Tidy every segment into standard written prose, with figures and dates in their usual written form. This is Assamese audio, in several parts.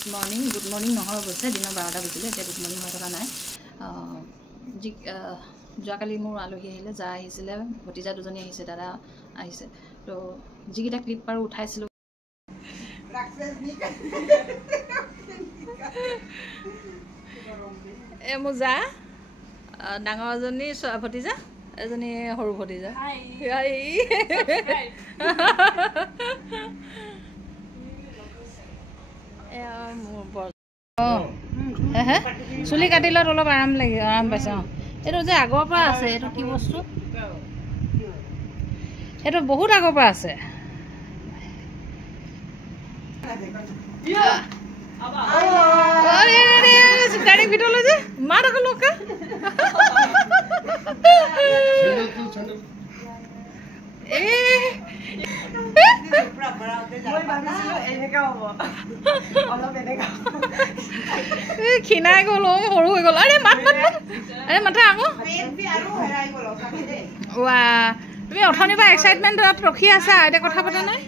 গুড মৰ্ণিং নহয় অৱশ্যে দিনৰ 12টা বাজিলে এতিয়া গুড মৰ্ণিং হৈ থকা নাই যোৱাকালি মোৰ আলহী আহিলে যা আহিছিলে ভতিজা দুজনী আহিছে দাদা আহিছে তো যিকেইটা ক্লিপ পাৰোঁ উঠাইছিলোঁ মোৰ যা ডাঙৰজনী ভতিজা এজনী সৰু ভতিজা চুলি কাটিলত অলপ আৰাম পাইছে এইটো যে আগৰ পৰা আছে এইটো কি বস্তু এইটো বহুত আগৰ পৰা আছে গাড়ী ভিতৰলৈ যে মাত আকৌ লোকা ক্ষীণাই গ'ল সৰু হৈ গ'ল আৰে মাথা আকৌ তুমি অথনিৰ পৰা এক্সাইটমেণ্টত ৰখি আছা এতিয়া কথা পতা নাই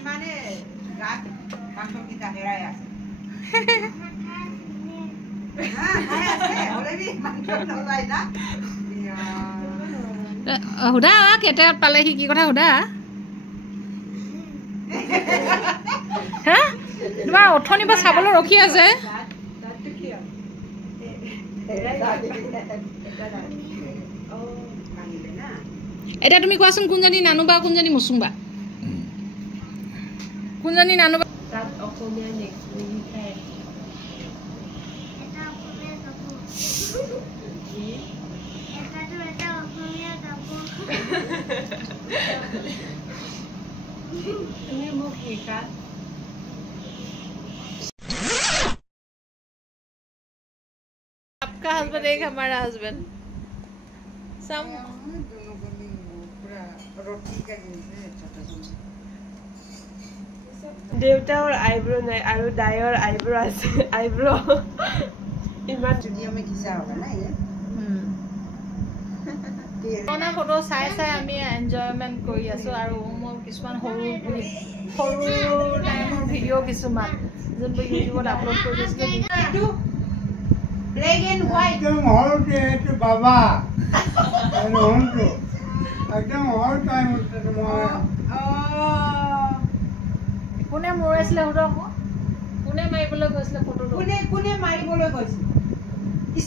সুধা কেতিয়াত পালেহি কি কথা সুধা হা তোমাৰ অথনিৰ পৰা চাবলৈ ৰখি আছে এতিয়া তুমি কোৱাচোন কোনজনী নানুবা কোনজনী মুচুংবা কোনজনী নানুবা आपका हस्बैंड एक हमारा हस्बैंड सम देवता और आईब्रो नहीं आरो दाई और आईब्रो আছে आईब्रो इमान दुनिया में किसा होगा ना ये कोना फोटो চাই আমি এনজয়মেন্ট কৰি আছো আৰু মই কিছুমান সৰু টাইমৰ ভিডিও কিছুমান যোনবোৰ ইউটিউবত আপলোড কৰি দিছিলো Black and white. Ekdom hot to Baba. And on to. Ekdom hot time to tomorrow. Kune moresle hudo ko. Kune maribole goisle photo to. Kune maribole goisle.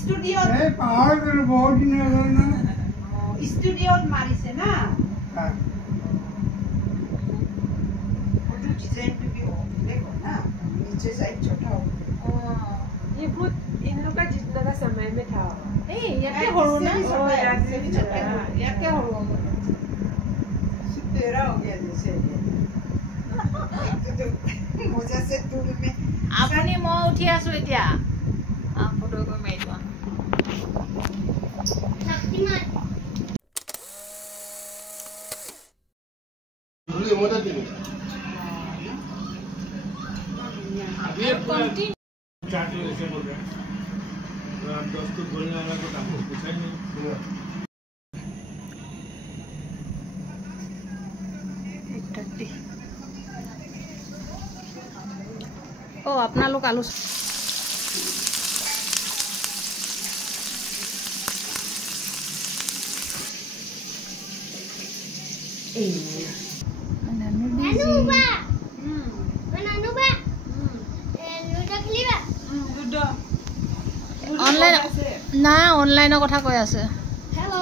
Studio. Hey, power to board in your na. Studio marise na. Ha. Photo design to be देखो ना. नीचे साइड छोटा हो. ये बहुत इन लोग का जितना का समय में था ए याके होरो ना याके भी छोटा याके होरो सुतेरा हो गया जैसे तो मोजा से दूर में आपनी म उठी आसु एतिया आ फोटो को माइवा शक्तिमान भूले मोटा दिन अभी कंटिन्यू चार्ट ऐसे बोल रहे हैं दोस्त को बोलने वाला को आपको पूछा ही नहीं ओ अपना लोग आलू ऑनलाइन ना ऑनलाइन कथा কৈ আছে हेलो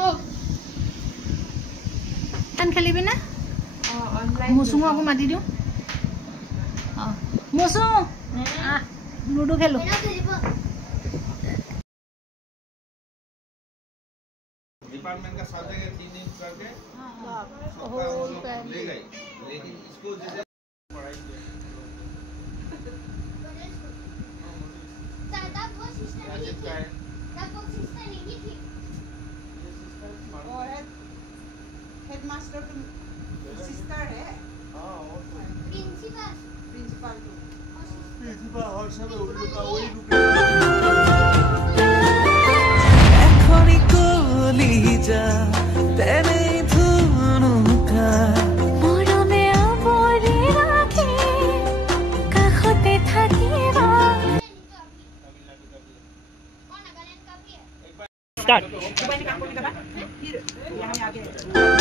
কান খেলিবি না অনলাइन মুসুমু আকৌ মাতি দিও মুসু লুডো খেলো डिपार्टमेंट का साथ जगह 3 दिन करके ले गई लेकिन इसको जैसे पढ़ाई और हेडमास्टर तो सिस्टर है प्रिंसिपल और सब उनका वही एखनी कली जा तेने धुनुका मरमे आबरे राखे काखते থাকিবা स्टार्ट। दुबई में काम करने के बाद फिर यहाँ में आके